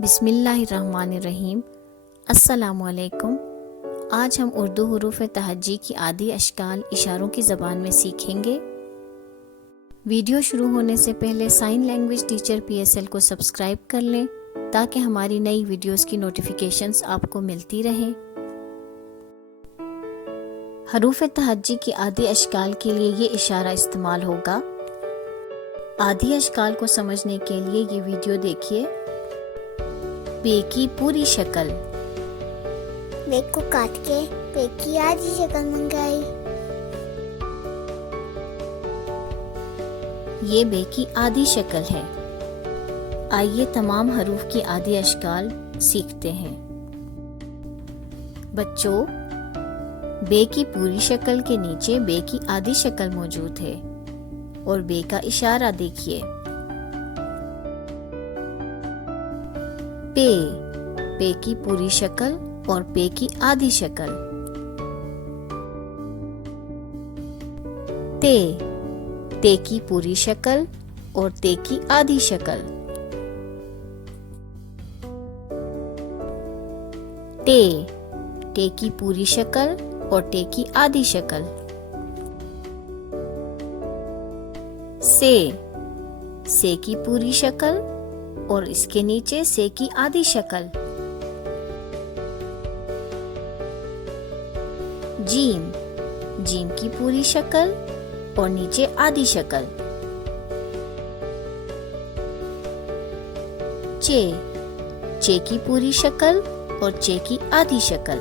بسم اللہ الرحمن الرحیم۔ السلام علیکم۔ آج ہم اردو حروف تہجی کی عادی اشکال اشاروں کی زبان میں سیکھیں گے۔ ویڈیو شروع ہونے سے پہلے سائن لینگویج ٹیچر PSL کو سبسکرائب کر لیں تاکہ ہماری نئی ویڈیوز کی نوٹیفیکیشنز آپ کو ملتی رہیں۔ حروف تہجی کی عادی اشکال کے لیے یہ اشارہ استعمال ہوگا۔ عادی اشکال کو سمجھنے کے لیے یہ ویڈیو دیکھیے۔ پے کی پوری شکل، بے کو کاٹ کے پے کی آدھی شکل منگائی۔ یہ بے کی آدھی شکل ہے۔ آئیے تمام حروف کی عادی اشکال سیکھتے ہیں۔ بچوں، بے کی پوری شکل کے نیچے بے کی آدھی شکل موجود ہے اور بے کا اشارہ دیکھیے۔ پے کی پوری شکل اور پے کی آدھی شکل۔ تے کی پوری شکل اور تے کی آدھی شکل۔ ٹے کی پوری شکل اور ٹے کی آدھی شکل۔ سے کی پوری شکل اور اس کے نیچے سے کی آدھی شکل۔ جیم کی پوری شکل اور نیچے آدھی شکل۔ چے کی پوری شکل اور چے کی آدھی شکل۔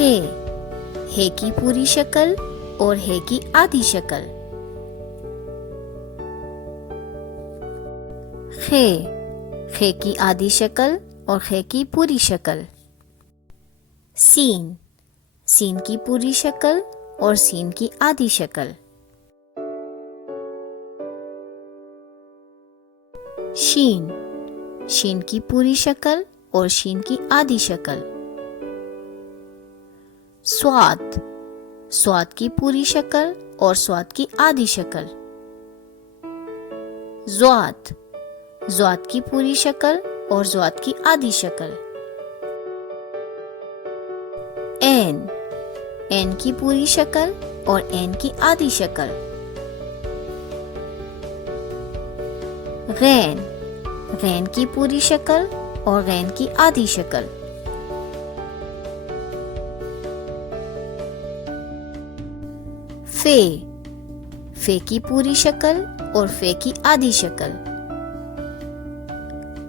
ہے کی پوری شکل اور ہے کی آدھی شکل۔ خے کی آدھی شکل اور خے کی پوری شکل۔ سین کی پوری شکل اور سین کی آدھی شکل۔ شین کی پوری شکل اور شین کی آدھی شکل۔ سواد کی پوری شکل اور سواد کی آدھی شکل۔ زواد کی پوری شکل اور زواد کی آدھی شکل۔ این کی پوری شکل اور این کی آدھی شکل۔ غین کی پوری شکل اور غین کی آدھی شکل۔ فے کی پوری شکل اور فے کی آدھی شکل۔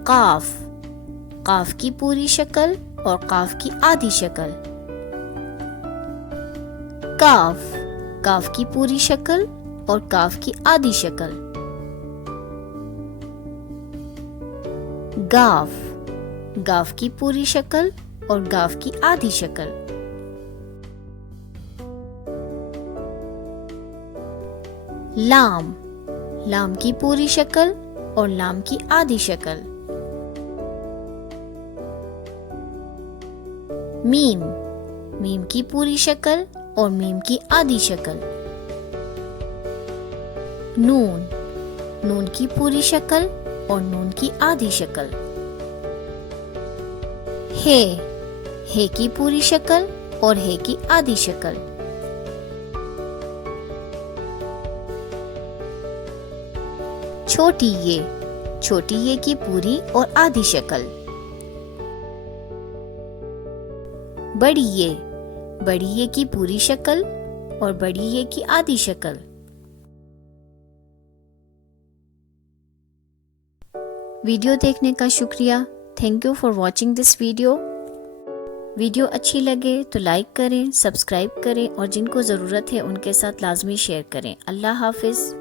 قاف کی پوری شکل اور قاف کی آدھی شکل۔ کاف کی پوری شکل اور کاف کی آدھی شکل۔ گاف کی پوری شکل اور گاف کی آدھی شکل۔ لام کی پوری شکل اور لام کی آدھی شکل۔ میم کی پوری شکل اور میم کی آدھی شکل۔ نون کی پوری شکل اور نون کی آدھی شکل۔ ہے کی پوری شکل اور ہے کی آدھی شکل۔ چھوٹی یہ کی پوری اور آدھی شکل۔ بڑی یہ کی پوری شکل اور بڑی یہ کی آدھی شکل۔ ویڈیو دیکھنے کا شکریہ۔ Thank you for watching this video. Video اچھی لگے تو لائک کریں، سبسکرائب کریں اور جن کو ضرورت ہے ان کے ساتھ لازمی شیئر کریں۔ اللہ حافظ۔